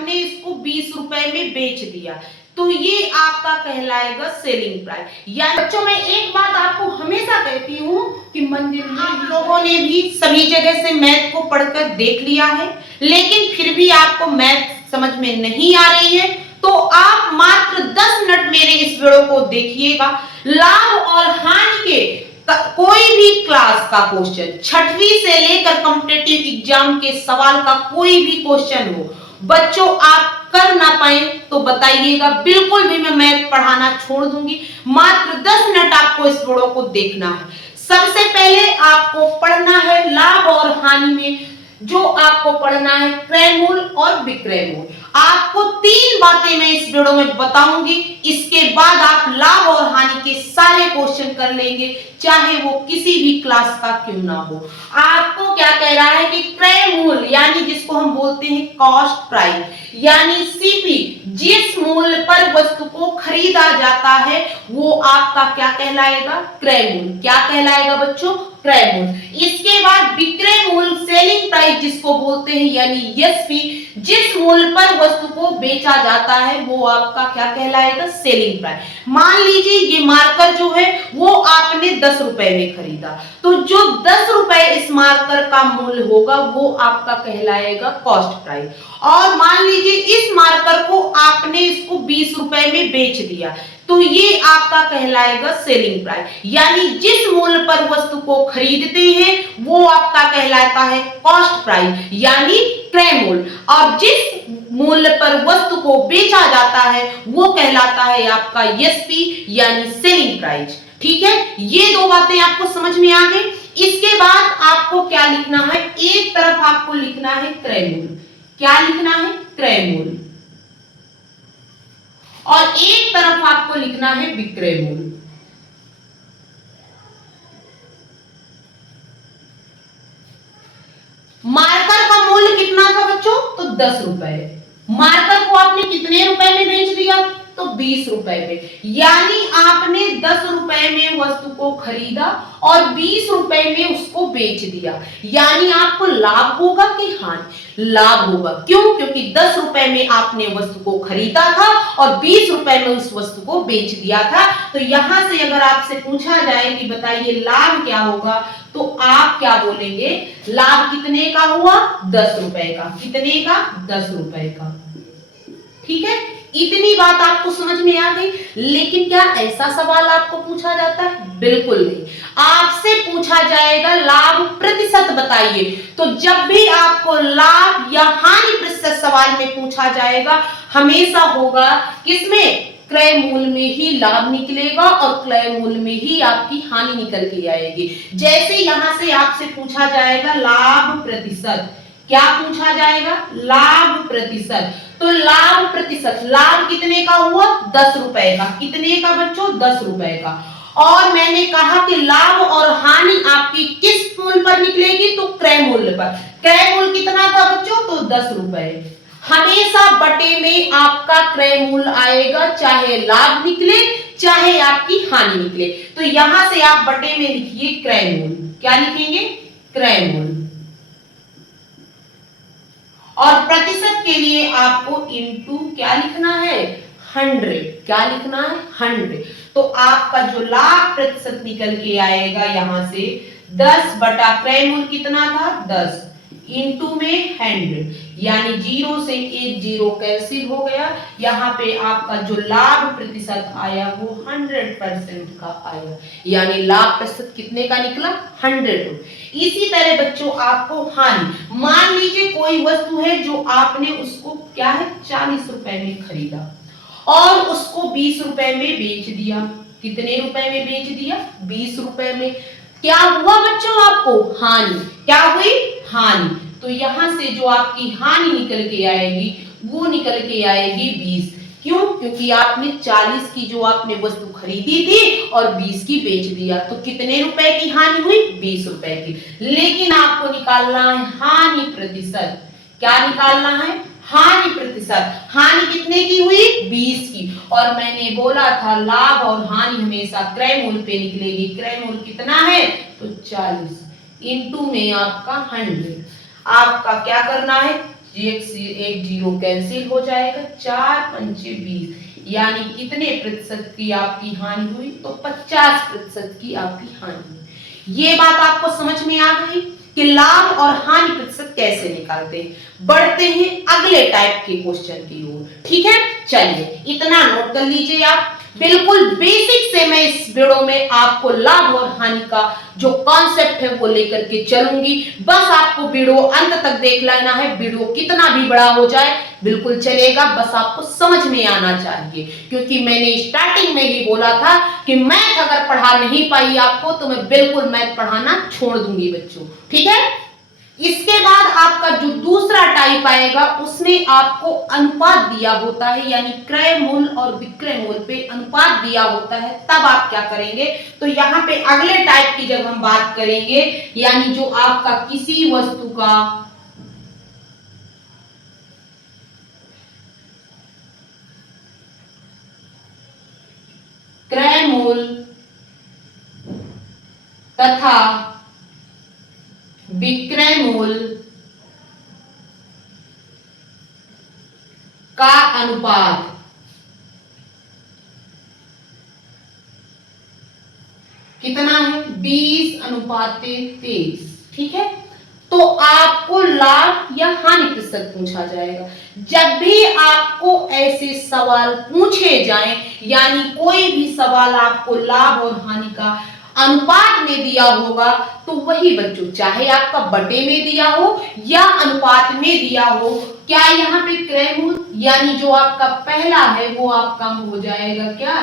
आपने इसको 20 रुपए में बेच दिया, तो ये आपका कहलाएगा सेलिंग प्राइस। या बच्चों मैं एक बात आपको हमेशा कहती हूँ कि मंजिल आप लोगों ने भी सभी जगह से मैथ को पढ़कर देख लिया है, लेकिन फिर भी आपको मैथ समझ में नहीं आ रही है, तो आप मात्र 10 मिनट मेरे इस वीडियो को देखिएगा। लाभ और हानि के कोई भी क्लास का क्वेश्चन, छठवीं से लेकर कॉम्पिटिटिव एग्जाम के सवाल का कोई भी क्वेश्चन हो, बच्चों आप कर ना पाए तो बताइएगा, बिल्कुल भी मैं मैथ पढ़ाना छोड़ दूंगी। मात्र 10 मिनट आपको इस वीडियो को देखना है। सबसे पहले आपको पढ़ना है लाभ और हानि में जो आपको पढ़ना है क्रय मूल्य और विक्रय मूल्य। आपको 3 बातें मैं इस वीडियो में बताऊंगी, इसके बाद आप लाभ और हानि के सारे क्वेश्चन कर लेंगे, चाहे वो किसी भी क्लास का क्यों ना हो। आपको क्या कह रहा है कि क्रय मूल्य यानी जिसको हम बोलते हैं कॉस्ट प्राइस यानी सीपी, जिस मूल्य पर वस्तु को खरीदा जाता है वो आपका क्या कहलाएगा, क्रय मूल्य। क्या कहलाएगा बच्चों, क्रय मूल्य। इसके बाद विक्रय मूल्य सेलिंग प्राइस जिसको बोलते हैं यानी एसपी, जिस मूल्य पर वस्तु को बेचा जाता है वो आपका क्या कहलाएगा, सेलिंग प्राइस। मान लीजिए ये मार्कर जो है वो आपने 10 रुपए में खरीदा, तो जो 10 रुपए इस मार्कर का मूल्य होगा वो आपका कहलाएगा कॉस्ट प्राइस। और मान लीजिए इस मार्कर को आपने इसको 20 रुपए में बेच दिया, तो ये आपका कहलाएगा सेलिंग प्राइस, यानी जिस मूल्य पर वस्तु को खरीदते हैं वो आपका कहलाता है कॉस्ट प्राइस यानी क्रय मूल्य, और जिस मूल्य पर वस्तु को बेचा जाता है वो कहलाता है आपका एसपी यानी सेलिंग प्राइस। ठीक है, ये 2 बातें आपको समझ में आ गई। इसके बाद आपको क्या लिखना है, एक तरफ आपको लिखना है क्रय मूल्य। क्या लिखना है, क्रय मूल्य, और एक तरफ आपको लिखना है विक्रय मूल्य। मार्कर का मूल्य कितना था बच्चों, तो 10 रुपए। मार्कर को आपने कितने रुपए में बेच दिया, तो 20 रुपए में, यानी आपने 10 रुपए में वस्तु को खरीदा और 20 रुपए में उसको बेच दिया, यानी आपको लाभ होगा कि हानि, लाभ होगा। क्यों, क्योंकि 10 रुपए में आपने वस्तु को खरीदा था और 20 रुपए में उस वस्तु को बेच दिया था। तो यहां से अगर आपसे पूछा जाए कि बताइए लाभ क्या होगा, तो आप क्या बोलेंगे, लाभ कितने का हुआ, 10 रुपए का। कितने का, 10 रुपए का। ठीक है, इतनी बात आपको समझ में आ गई। लेकिन क्या ऐसा सवाल आपको पूछा जाता है, बिल्कुल नहीं। आपसे पूछा जाएगा लाभ प्रतिशत बताइए, तो जब भी आपको लाभ या हानि प्रतिशत सवाल में पूछा जाएगा, हमेशा होगा किसमें, क्रय मूल्य में ही लाभ निकलेगा और क्रय मूल्य में ही आपकी हानि निकल के आएगी। जैसे यहां से आपसे पूछा जाएगा लाभ प्रतिशत, क्या पूछा जाएगा, लाभ प्रतिशत, तो लाभ प्रतिशत, लाभ कितने का हुआ, 10 रुपए का। कितने का बच्चों, 10 रुपए का। और मैंने कहा कि लाभ और हानि आपकी किस मूल्य पर निकलेगी, तो क्रय मूल्य पर। क्रय मूल्य कितना था बच्चों, तो 10 रुपए। हमेशा बटे में आपका क्रय मूल्य आएगा, चाहे लाभ निकले चाहे आपकी हानि निकले। तो यहां से आप बटे में लिखिए क्रय मूल्य। क्या लिखेंगे, क्रय मूल्य। और प्रतिशत के लिए आपको इनटू क्या लिखना है, 100। क्या लिखना है, 100। तो आपका जो लाभ प्रतिशत निकल के आएगा यहां से 10 बटा क्रय मूल्य कितना था, 10 इंटू में 100, यानी 0 से एक 0 कैंसिल हो गया। यहाँ पे आपका जो लाभ प्रतिशत आया वो 100% का आया, यानी लाभ प्रतिशत कितने का निकला, 100। इसी तरह बच्चों आपको हानि, मान लीजिए कोई वस्तु है जो आपने उसको क्या है 40 रुपए में खरीदा और उसको 20 रुपए में बेच दिया। कितने रुपए में बेच दिया, 20 रुपए में। क्या हुआ बच्चों, आपको हानि। क्या हुई, हानि। तो यहां से जो आपकी हानि निकल के आएगी वो निकल के आएगी 20। क्यों, क्योंकि आपने 40 की जो आपने वस्तु खरीदी थी और 20 की बेच दिया, तो कितने रुपए की हानि हुई, 20 रुपए की। लेकिन आपको निकालना है हानि प्रतिशत। क्या निकालना है, हानि प्रतिशत। हानि कितने की हुई, 20 की। और मैंने बोला था लाभ और हानि हमेशा क्रय मूल्य पे निकलेगी। क्रय मूल्य कितना है, तो 40 इंटू में आपका 100। आपका क्या करना है, एक जीरो कैंसिल हो जाएगा, 4 पंचे 20, यानी कितने प्रतिशत की आपकी हानि हुई? तो 50% की आपकी हानि हुई। ये बात आपको समझ में आ गई कि लाभ और हानि प्रतिशत कैसे निकालते हैं। बढ़ते हैं अगले टाइप के क्वेश्चन की ओर, ठीक है। चलिए इतना नोट कर लीजिए आप। बिल्कुल बेसिक से मैं इस वीडियो में आपको लाभ और हानि का जो कॉन्सेप्ट है वो लेकर के चलूंगी। बस आपको वीडियो अंत तक देख लेना है। वीडियो कितना भी बड़ा हो जाए बिल्कुल चलेगा, बस आपको समझ में आना चाहिए। क्योंकि मैंने स्टार्टिंग में ही बोला था कि मैथ अगर पढ़ा नहीं पाई आपको तो मैं बिल्कुल मैथ पढ़ाना छोड़ दूंगी बच्चों, ठीक है। इसके बाद आपका जो दूसरा टाइप आएगा उसमें आपको अनुपात दिया होता है, यानी क्रय मूल्य और विक्रय मूल्य पे अनुपात दिया होता है। तब आप क्या करेंगे? तो यहाँ पे अगले टाइप की जब हम बात करेंगे, यानी जो आपका किसी वस्तु का क्रय मूल्य तथा विक्रय मूल्य का अनुपात कितना है? 20:23, ठीक है। तो आपको लाभ या हानि प्रतिशत पूछा जाएगा। जब भी आपको ऐसे सवाल पूछे जाएं, यानी कोई भी सवाल आपको लाभ और हानि का अनुपात में दिया होगा, तो वही बच्चों, चाहे आपका बटे में दिया हो या अनुपात में दिया हो, क्या यहाँ पे क्रय मूल्य यानी जो आपका पहला है वो आपका हो जाएगा क्या?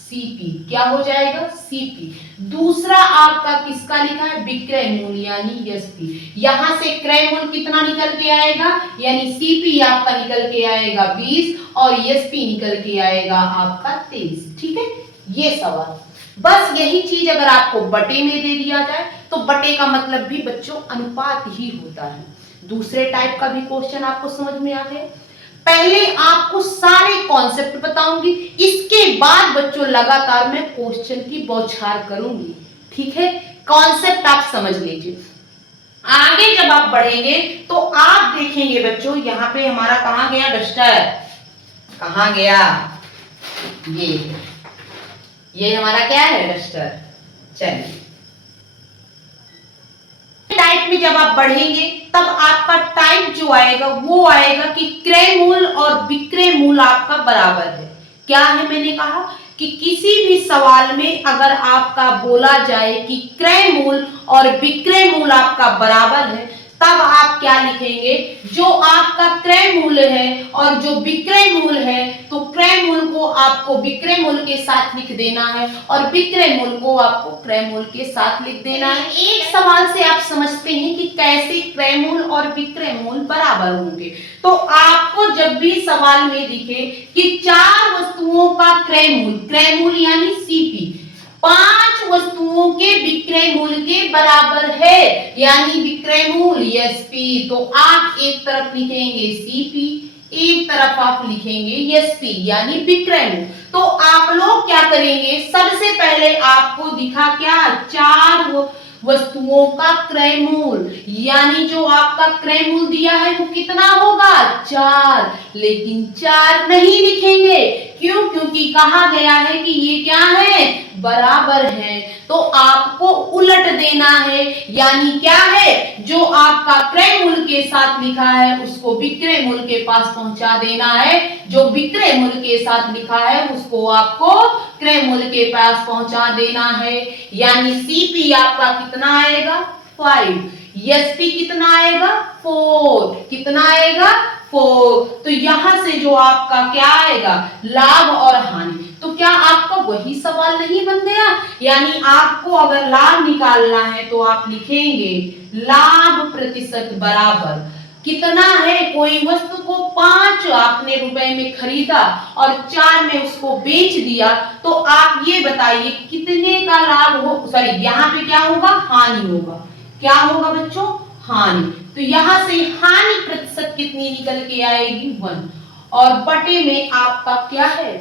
सीपी। क्या हो जाएगा? सीपी। दूसरा आपका किसका लिखा है? विक्रय मूल्य यानी एसपी। यहां से क्रय मूल्य कितना निकल के आएगा? यानी सीपी आपका निकल के आएगा 20 और एसपी निकल के आएगा आपका 23, ठीक है। ये सवाल बस यही चीज अगर आपको बटे में दे दिया जाए तो बटे का मतलब भी बच्चों अनुपात ही होता है। दूसरे टाइप का भी क्वेश्चन आपको समझ में आ गया। पहले आपको सारे कॉन्सेप्ट बताऊंगी, इसके बाद बच्चों लगातार मैं क्वेश्चन की बौछार करूंगी, ठीक है। कॉन्सेप्ट आप समझ लीजिए। आगे जब आप बढ़ेंगे तो आप देखेंगे बच्चों, यहां पे हमारा कहां गया डस्टर? कहां गया? ये हमारा क्या है? डस्टर। चलिए टाइप में जब आप बढ़ेंगे तब आपका टाइप जो आएगा वो आएगा कि क्रय मूल्य और विक्रय मूल्य आपका बराबर है। क्या है? मैंने कहा कि किसी भी सवाल में अगर आपका बोला जाए कि क्रय मूल्य और विक्रय मूल्य आपका बराबर है, तब आप क्या लिखेंगे? जो आपका क्रय मूल्य है और जो विक्रय मूल्य है, तो क्रय मूल्य को आपको विक्रय मूल्य के साथ लिख देना है और विक्रय मूल्य को आपको क्रय मूल्य के साथ लिख देना है। एक सवाल से आप समझते हैं कि कैसे क्रय मूल्य और विक्रय मूल्य बराबर होंगे। तो आपको जब भी सवाल में दिखे कि 4 वस्तुओं का क्रय मूल्य यानी सीपी 5 वस्तुओं के विक्रय मूल्य के बराबर है, यानी विक्रय मूल्य एसपी, तो आप एक तरफ लिखेंगे सीपी, एक तरफ आप लिखेंगे एसपी यानी विक्रय मूल्य। तो आप लोग क्या करेंगे? सबसे पहले आपको दिखा क्या? 4 वस्तुओं का क्रय मूल्य, यानी जो आपका क्रय मूल्य दिया है वो कितना होगा? 4। लेकिन 4 नहीं लिखेंगे, क्यों? क्योंकि कहा गया है कि ये क्या है? बराबर है। तो आपको उलट देना है, यानी क्या है? जो आपका क्रय मूल्य के साथ लिखा है उसको विक्रय मूल्य के पास पहुंचा देना है, जो विक्रय मूल्य के साथ लिखा है उसको आपको क्रय मूल्य के पास पहुंचा देना है। यानी सीपी आपका कितना आएगा? 5। एसपी कितना आएगा? 4। कितना आएगा? 4। तो यहां से जो आपका क्या आएगा? लाभ और हानि। तो क्या आपका वही सवाल नहीं बन गया? यानी आपको अगर लाभ निकालना है तो आप लिखेंगे लाभ प्रतिशत बराबर कितना है? कोई वस्तु को 5 आपने रुपए में खरीदा और 4 में उसको बेच दिया, तो आप ये बताइए कितने का लाभ हो? सॉरी, यहाँ पे क्या होगा? हानि होगा। क्या होगा बच्चों? हानि। तो यहां से हानि प्रतिशत कितनी निकल के आएगी? 1। और बटे में आपका क्या है?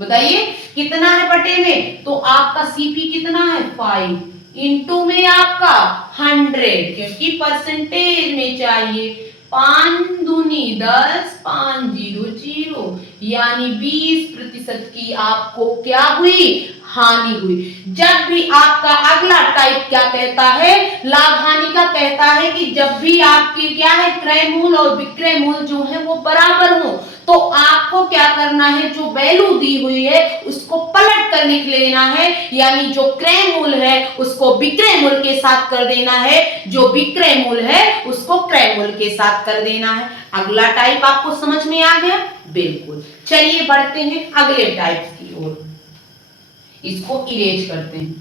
बताइए कितना है बटे में? तो आपका सीपी कितना है? 5 इंटू में आपका 100, क्योंकि परसेंटेज में चाहिए 5 दूनी 10, 5 जीरो जीरो, यानी 20% की आपको क्या हुई, हानि हुई। जब भी आपका अगला टाइप क्या कहता है, लाभ हानि का कहता है कि जब भी आपकी क्या है, क्रय मूल्य और विक्रय मूल्य जो है वो बराबर हो, तो आपको क्या करना है, जो वैल्यू दी हुई है उसको पलट कर लिख लेना है, यानी जो क्रय मूल्य है उसको विक्रय मूल्य के साथ कर देना है, जो विक्रय मूल्य है उसको क्रय मूल्य के साथ कर देना है। अगला टाइप आपको समझ में आ गया? बिल्कुल। चलिए बढ़ते हैं अगले टाइप की ओर, इसको इरेज करते हैं।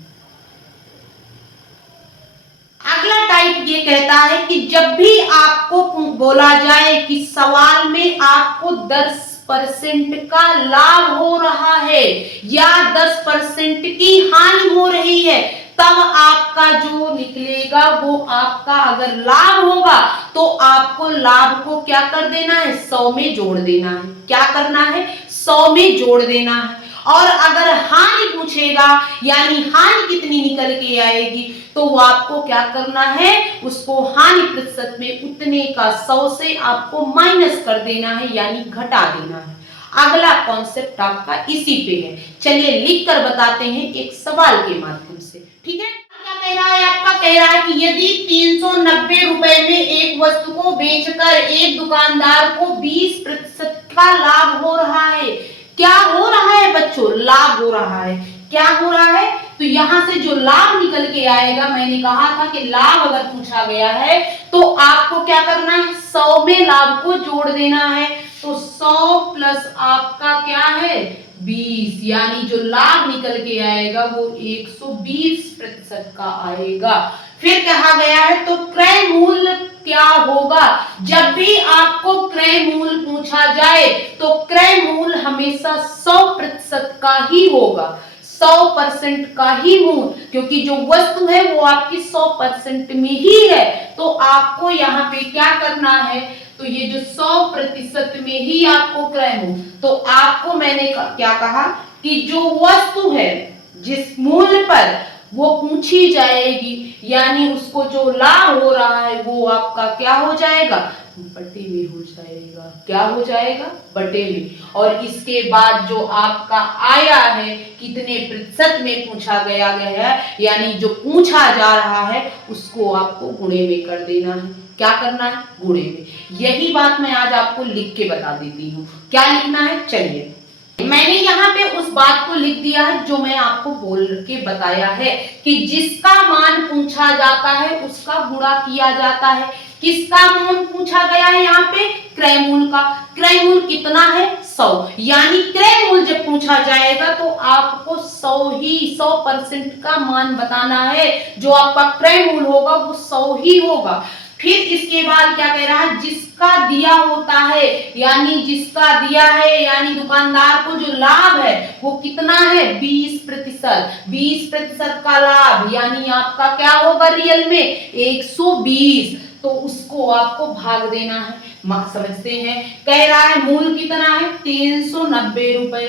अगला टाइप ये कहता है कि जब भी आपको बोला जाए कि सवाल में आपको 10% का लाभ हो रहा है या 10% की हानि हो रही है, तब आपका जो निकलेगा वो आपका अगर लाभ होगा तो आपको लाभ को क्या कर देना है, 100 में जोड़ देना है। क्या करना है, 100 में जोड़ देना है। और अगर हानि पूछेगा, यानी हानि कितनी निकल के आएगी, तो वो आपको क्या करना है, उसको हानि प्रतिशत में उतने का 100 से आपको माइनस कर देना है, यानी घटा देना है। अगला कॉन्सेप्ट आपका इसी पे है। चलिए लिख कर बताते हैं एक सवाल के माध्यम से, ठीक है। क्या कह रहा है, आपका कह रहा है कि यदि 390 रुपए में एक वस्तु को बेचकर एक दुकानदार को 20% का लाभ हो रहा है। क्या हो रहा है बच्चों, लाभ हो रहा है। क्या हो रहा है, तो यहां से जो लाभ निकल के आएगा, मैंने कहा था कि लाभ अगर पूछा गया है तो आपको क्या करना है, 100 में लाभ को जोड़ देना है। तो 100 प्लस आपका क्या है, 20, यानी जो लाभ निकल के आएगा वो 120% का आएगा। फिर कहा गया है तो क्रय मूल्य क्या होगा, जब भी आपको क्रय मूल्य पूछा जाए तो क्रय मूल्य हमेशा 100% का ही होगा, 100% का ही मूल्य, क्योंकि जो वस्तु है वो आपकी 100% में ही है। तो आपको यहाँ पे क्या करना है, तो ये जो 100% में ही आपको क्रय मूल्य, तो आपको मैंने क्या कहा कि जो वस्तु है जिस मूल्य पर वो पूछी जाएगी, यानी उसको जो लाभ हो रहा है वो आपका क्या हो जाएगा, बटे में हो जाएगा। क्या हो जाएगा, बटे में। और इसके बाद जो आपका आया है, कितने प्रतिशत में पूछा गया है, यानी जो पूछा जा रहा है उसको आपको गुणे में कर देना है। क्या करना है, गुणे में। यही बात मैं आज आपको लिख के बता देती हूँ। क्या लिखना है, चलिए मैंने यहाँ पे उस बात को लिख दिया है जो मैं आपको बोल के बताया है कि जिसका मान पूछा जाता है उसका गुणा किया जाता है। किसका मान पूछा गया है, यहाँ पे क्रय मूल्य का। क्रय मूल्य कितना है, 100, यानी क्रय मूल्य जब पूछा जाएगा तो आपको 100% का मान बताना है। जो आपका क्रय मूल्य होगा वो 100 ही होगा। फिर इसके बाद क्या कह रहा है, जिसका दिया होता है, यानी जिसका दिया है, यानी दुकानदार को जो लाभ है वो कितना है, 20%। 20% का लाभ यानी आपका क्या होगा रियल में 120, तो उसको आपको भाग देना है। समझते हैं, कह रहा है मूल्य कितना है, 390 रुपए।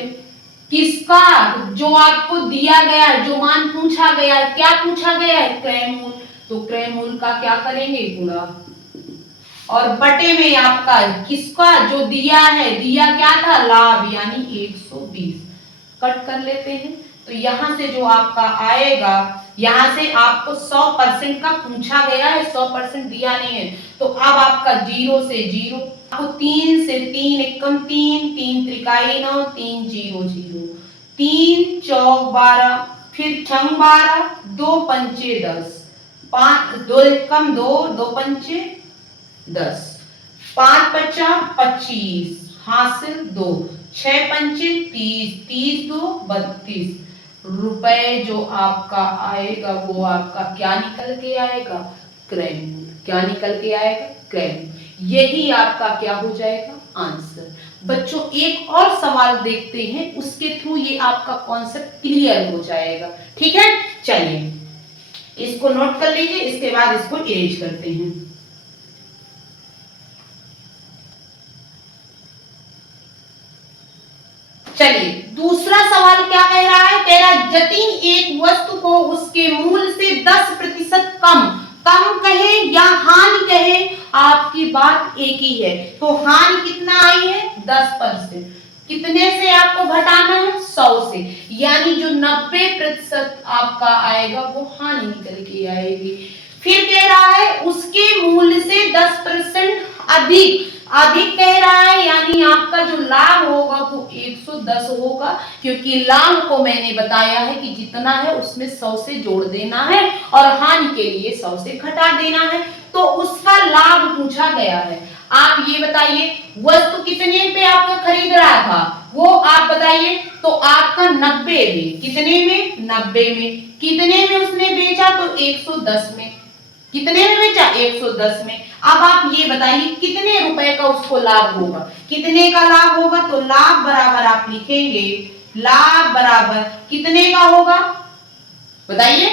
किसका, जो आपको दिया गया है, जो मान पूछा गया है, क्या पूछा गया है, क्रय मूल्य। तो क्रय मूल्य का क्या करेंगे, गुणा, और बटे में आपका किसका जो दिया है, दिया क्या था, लाभ, यानी 120 कट कर लेते हैं। तो यहां से जो आपका आएगा, यहां से आपको 100% का पूछा गया है, 100% दिया नहीं है, तो अब आपका 0 से 0, आपको 3 से 3 एकम 3, 3 त्रिकाई 9, 3 0 0, 3 चौक 12, फिर छंग 12, 2 पंचे 10, 5 2 एकम 2, 2 पंचे 10, 5 पचा 25, हासिल 2, 6 पंचे 30, 30 2 32 रुपए जो आपका आएगा वो आपका क्या निकल के आएगा, क्रय मूल्य। क्या निकल के आएगा, क्रय मूल्य। यही आपका क्या हो जाएगा, आंसर। बच्चों एक और सवाल देखते हैं, उसके थ्रू ये आपका कॉन्सेप्ट क्लियर हो जाएगा। ठीक है, चलिए इसको नोट कर लीजिए, इसके बाद इसको इरेज करते हैं। चलिए दूसरा सवाल क्या कह रहा है, कह रहा है यदि एक वस्तु को उसके मूल्य से 10% कम कहे या हानि कहे आपकी बात एक ही है। तो हानि कितना आई है 10%। कितने से आपको घटाना है 100 से, यानी जो 90% आपका आएगा वो हानि निकल के आएगी। फिर कह रहा है उसके मूल्य से 10% अधिक अधिक कह रहा है, यानी आपका जो लाभ होगा वो 110 होगा, क्योंकि लाभ को मैंने बताया है कि जितना है उसमें 100 से जोड़ देना है और हानि के लिए 100 से घटा देना है। तो उसका लाभ पूछा गया है। आप ये बताइए वस्तु कितने पे आपका खरीद रहा था, वो आप बताइए। तो आपका 90 में, कितने में 90 में, कितने में उसने बेचा तो 110 में, कितने में बेचा 110 में। अब आप ये बताइए कितने रुपए का उसको लाभ होगा, कितने का लाभ होगा। तो लाभ बराबर आप लिखेंगे, लाभ बराबर कितने का होगा बताइए,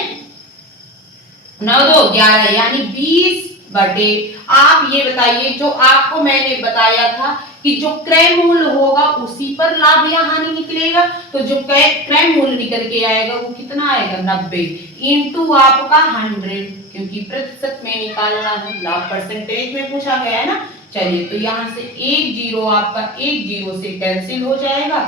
9 2 11, यानी 20 बटे। आप ये बताइए जो आपको मैंने बताया था कि जो क्रय मूल्य होगा उसी पर लाभ या हानि निकलेगा, तो जो क्रय मूल्य निकल के आएगा वो कितना आएगा 90 इंटू आपका 100, क्योंकि प्रतिशत में निकालना है, लाभ परसेंटेज में पूछा गया है ना। चलिए तो यहाँ से एक जीरो आपका एक जीरो से कैंसिल हो जाएगा,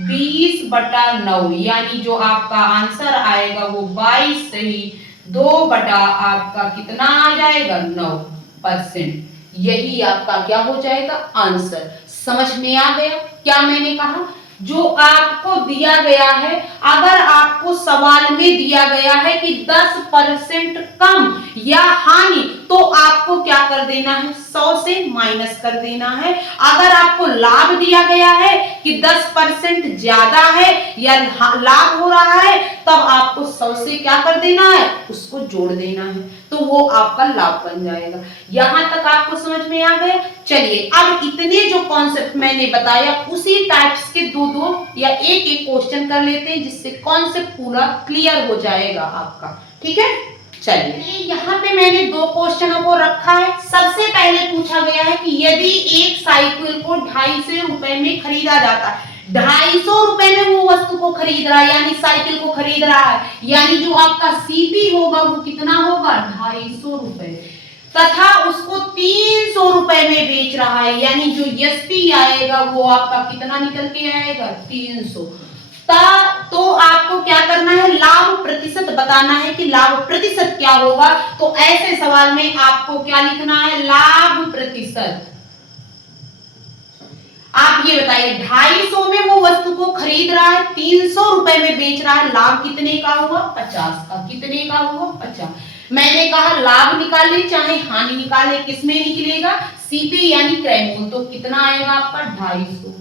20 बटा 9, यानी जो आपका आंसर आएगा वो 22 सही 2 बटा आपका कितना आ जाएगा 9%। यही आपका क्या हो जाएगा आंसर। समझ में आ गया क्या मैंने कहा। जो आपको दिया गया है, अगर आपको सवाल में दिया गया है कि 10% कम या हानि, तो आपको क्या कर देना है 100 से माइनस कर देना है। अगर आपको लाभ दिया गया है कि 10% ज्यादा है या लाभ हो रहा है, तब आपको 100 से क्या कर देना है उसको जोड़ देना है, तो वो आपका लाभ बन जाएगा। यहां तक आपको समझ में आ गया। चलिए अब इतने जो कॉन्सेप्ट मैंने बताया उसी टाइप्स के दो या एक एक क्वेश्चन कर लेते हैं, जिससे कॉन्सेप्ट पूरा क्लियर हो जाएगा आपका। ठीक है, चलिए यहाँ पे मैंने दो क्वेश्चनों को रखा है। सबसे पहले पूछा गया है कि यदि एक साइकिल को 250 रुपए में खरीदा जाता है, 250 रुपए में वो वस्तु को खरीद रहा है, यानी साइकिल को खरीद रहा है, यानी जो आपका सीपी होगा वो कितना होगा 250 रुपए, तथा उसको 300 रुपए में बेच रहा है, यानी जो एसपी आएगा वो आपका कितना निकल के आएगा 300। तो आपको क्या करना है लाभ प्रतिशत बताना है कि लाभ प्रतिशत क्या होगा। तो ऐसे सवाल में आपको क्या लिखना है लाभ प्रतिशत। आप ये बताइए 250 में वो वस्तु को खरीद रहा है, 300 रुपए में बेच रहा है, लाभ कितने का होगा 50 का। कितने का होगा 50। मैंने कहा लाभ निकाले चाहे हानि निकाले, किसमें निकलेगा सीपी यानी क्रय मूल्य। तो कितना आएगा आपका 250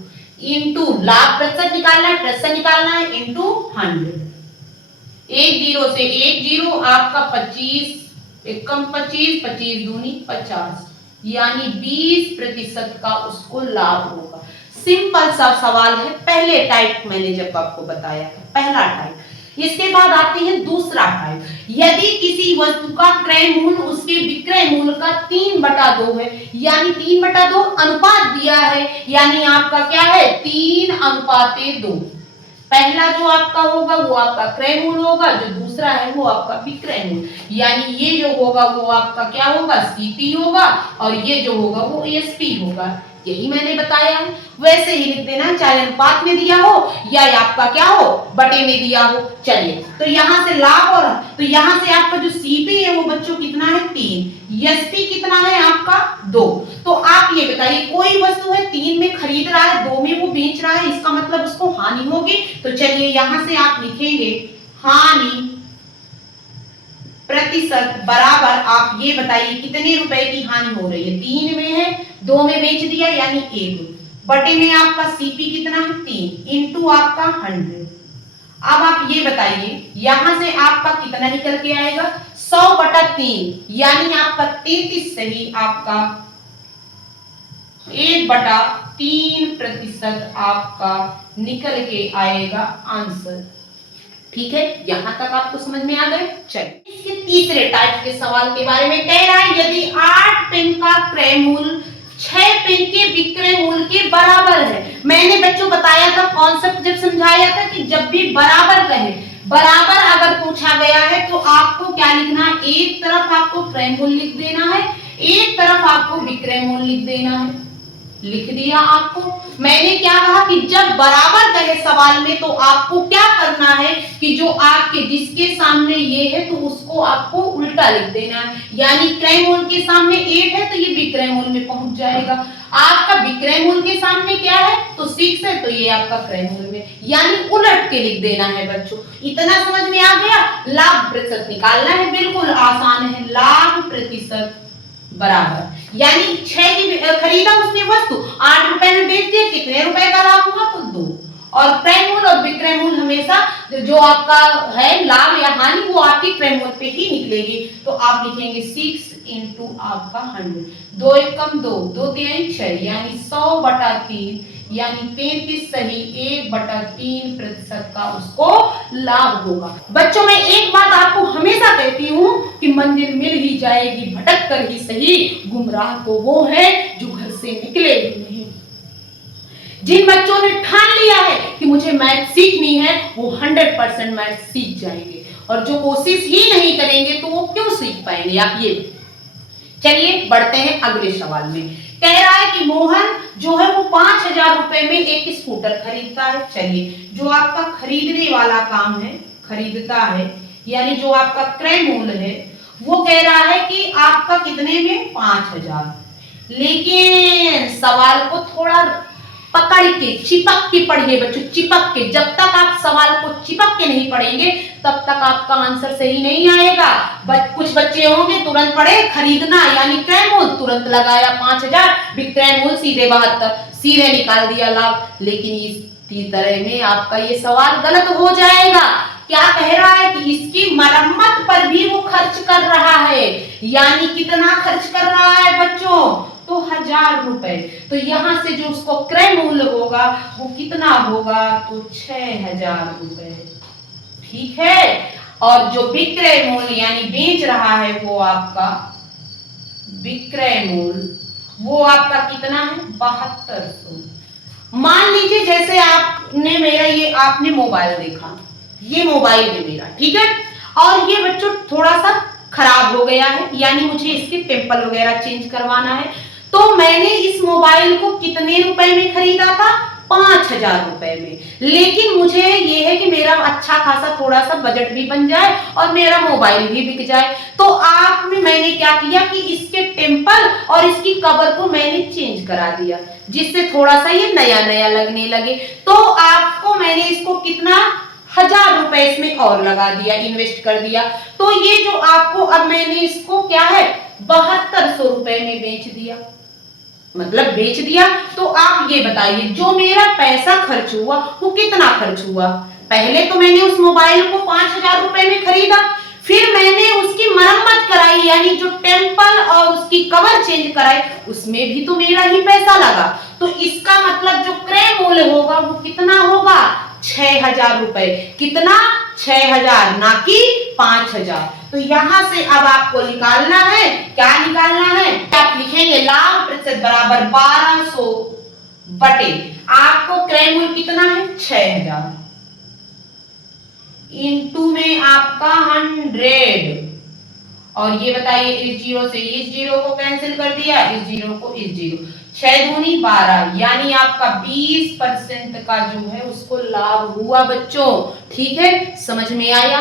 इंटू लाभ प्रतिशत निकालना है, प्रतिशत निकालना है इंटू 100। एक जीरो से एक जीरो आपका 25 एकम 25 25 दूनी 50, यानी 20% का उसको लाभ होगा। सिंपल सा सवाल है, पहले टाइप मैंने जब आपको बताया था पहला टाइप। इसके बाद आते हैं दूसरा टाइप। यदि किसी वस्तु का क्रय मूल्य उसके विक्रय मूल्य का 3/2 है, यानी 3/2 अनुपात दिया है, यानी आपका क्या है 3:2। पहला जो आपका होगा वो आपका क्रय मूल्य होगा, जो दूसरा है वो आपका विक्रय मूल्य, यानी ये जो होगा वो आपका क्या होगा सीपी होगा और ये जो होगा वो एसपी होगा। यही मैंने बताया है। वैसे ही लिख देना, चाहे अनुपात में दिया हो या आपका क्या हो बटे में दिया हो। चलिए तो यहां से लाभ और तो यहां से आपका जो सीपी है वो बच्चों कितना है 3, एसपी कितना है आपका 2। तो आप ये बताइए कोई वस्तु है 3 में खरीद रहा है, 2 में वो बेच रहा है, इसका मतलब उसको हानि होगी। तो चलिए यहां से आप लिखेंगे हानि प्रतिशत बराबर, आप ये बताइए कितने रुपए की हानि हो रही है। 3 में है, 2 में बेच दिया यानी 1, बटे में आपका सीपी कितना है 3 इंटू आपका 100। अब आप ये बताइए यहां से आपका कितना निकल के आएगा 100/3, यानी आपका 33 सही आपका 1/3% आपका निकल के आएगा आंसर। ठीक है, यहां तक आपको समझ में आ गए। चलिए इसके तीसरे टाइप के सवाल के बारे में कह रहा है, यदि 8 पेन का क्रय मूल्य 6 पेन के विक्रय मूल्य के बराबर है। मैंने बच्चों बताया था कॉन्सेप्ट जब समझाया था कि जब भी बराबर कहे, बराबर अगर पूछा गया है तो आपको क्या लिखना है, एक तरफ आपको क्रय मूल्य लिख देना है, एक तरफ आपको विक्रय मूल्य लिख देना है, लिख दिया आपको। मैंने क्या कहा कि जब बराबर कहे सवाल में तो आपको क्या करना है कि जो आपके जिसके सामने ये है तो उसको आपको उल्टा लिख देना है, यानी क्रय मूल्य के सामने 8 है तो ये विक्रय मूल्य में पहुंच जाएगा। आपका विक्रय मूल्य के सामने क्या है तो 6 है तो ये आपका क्रय मूल्य में, यानी उलट के लिख देना है बच्चों। इतना समझ में आ गया। लाभ प्रतिशत निकालना है, बिल्कुल आसान है। लाभ प्रतिशत बराबर, यानी 6 की खरीदा उसने वस्तु, 8 रुपए में बेच दिया, कितने रुपए का लाभ हुआ तो 2। और क्रय मूल्य और विक्रय मूल्य हमेशा जो आपका है लाभ या हानि वो आपकी क्रय मूल्य पे ही निकलेगी। तो आप लिखेंगे 6 इंटू आपका 100, 2 एकम 2, 2 तिहाई 6, यानी 100/3, यानी 33 सही 1/3% का उसको लाभ होगा। बच्चों मैं एक बात आपको हमेशा कहती हूँ कि मंजिल मिल ही जाएगी, भटक कर ही सही, गुमराह को वो है जो घर से निकले ही नहीं। जिन बच्चों ने ठान लिया है कि मुझे मैथ सीखनी है वो 100% मैथ सीख जाएंगे, और जो कोशिश ही नहीं करेंगे तो वो क्यों सीख पाएंगे आप ये। चलिए बढ़ते हैं अगले सवाल में। कह रहा है कि मोहन जो है वो 5000 रुपए में एक स्कूटर खरीदता है। चलिए जो आपका खरीदने वाला काम है, खरीदता है, यानी जो आपका क्रय मूल्य है वो कह रहा है कि आपका कितने में 5000। लेकिन सवाल को थोड़ा पकड़ के चिपक के पढ़िए बच्चों, चिपक के। जब तक आप सवाल को चिपक के नहीं पढ़ेंगे तब तक आपका आंसर सही नहीं आएगा। कुछ बच्चे होंगे तुरंत पढ़े खरीदना यानी क्रय मूल्य, तुरंत लगाया 5000, विक्रय मूल्य सीधे 72, सीधे निकाल दिया लाभ। लेकिन इस तरह में आपका ये सवाल गलत हो जाएगा। क्या कह रहा है कि इसकी मरम्मत पर भी वो खर्च कर रहा है, यानी कितना खर्च कर रहा है बच्चों तो 1000 रुपए। तो यहां से जो उसको क्रय मूल्य होगा वो कितना होगा तो 6000 रुपए, ठीक है। और जो विक्रय मूल्य यानी बेच रहा है वो आपका विक्रय मूल्य वो आपका कितना है 7200। मान लीजिए जैसे आपने मेरा ये आपने मोबाइल देखा, ये मोबाइल है मेरा, ठीक है, और ये बच्चों थोड़ा सा खराब हो गया है, यानी मुझे इसके टेम्पल वगैरह चेंज करवाना है। तो मैंने इस मोबाइल को कितने रुपए में खरीदा था 5000 रुपए में। लेकिन मुझे ये है कि मेरा अच्छा खासा थोड़ा सा बजट भी बन जाए और मेरा मोबाइल भी बिक जाए। तो मैंने क्या किया कि इसके टेम्पल और इसकी कवर को मैंने चेंज करा दिया, जिससे थोड़ा सा ये नया नया लगने लगे। तो आपको मैंने इसको कितना 1000 रुपए इसमें और लगा दिया, इन्वेस्ट कर दिया। तो ये जो आपको अब मैंने इसको क्या है 7200 रुपए में बेच दिया, मतलब बेच दिया। तो आप ये बताइए जो मेरा पैसा खर्च हुआ वो कितना खर्च हुआ। पहले तो मैंने उस मोबाइल को 5000 रुपए में खरीदा, फिर मैंने उसकी मरम्मत कराई यानी जो टेम्पल और उसकी कवर चेंज कराई, उसमें भी तो मेरा ही पैसा लगा। तो इसका मतलब जो क्रय मूल्य होगा वो कितना होगा 6000 रुपए। कितना 6000 ना कि 5000। तो यहां से अब आपको निकालना है, क्या निकालना है, आप लिखेंगे लाभ प्रतिशत बराबर 1200 बटे आपको क्रय मूल्य कितना है 6000 इंटू में आपका 100। और ये बताइए इस जीरो से इस जीरो को कैंसिल कर दिया, इस जीरो को इस जीरो, 6 दूनी 12, यानी आपका 20% का जो है उसको लाभ हुआ बच्चों। ठीक है, समझ में आया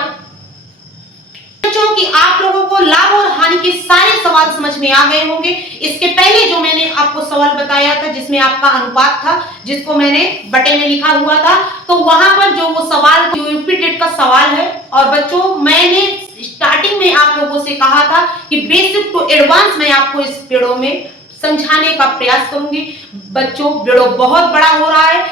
बच्चों कि आप लोगों को लाभ और हानि के सारे सवाल समझ में आ गए होंगे। इसके पहले जो मैंने आपको सवाल बताया था जिसमें आपका अनुपात था, जिसको मैंने बटे में लिखा हुआ था, तो वहां पर जो वो सवाल यूपी टेट का सवाल है। और बच्चों मैंने स्टार्टिंग में आप लोगों से कहा था कि बेसिक टू एडवांस मैं आपको इस वीडियो में समझाने का प्रयास करूंगी। बच्चों वीडियो बहुत बड़ा हो रहा है,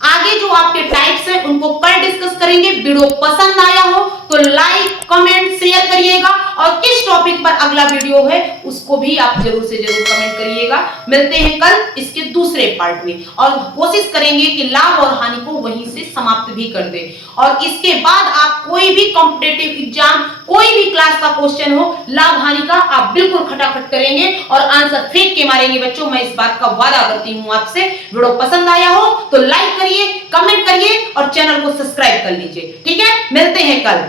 आगे जो आपके टाइप्स हैं उनको कल डिस्कस करेंगे। वीडियो पसंद आया हो तो लाइक कमेंट शेयर करिएगा, और किस टॉपिक पर अगला वीडियो है उसको भी आप जरूर से जरूर कमेंट करिएगा। मिलते हैं कल इसके दूसरे पार्ट में, और कोशिश करेंगे कि लाभ और हानि को वहीं से समाप्त भी कर दें। और इसके बाद आप कोई भी कॉम्पिटिटिव एग्जाम कोई भी क्लास का क्वेश्चन हो लाभ हानि का, आप बिल्कुल खटाखट करेंगे और आंसर फेंक के मारेंगे बच्चों। मैं इस बात का वादा करती हूँ आपसे। वीडियो पसंद आया हो तो लाइक करिए, कमेंट करिए और चैनल को सब्सक्राइब कर लीजिए। ठीक है, मिलते हैं कल।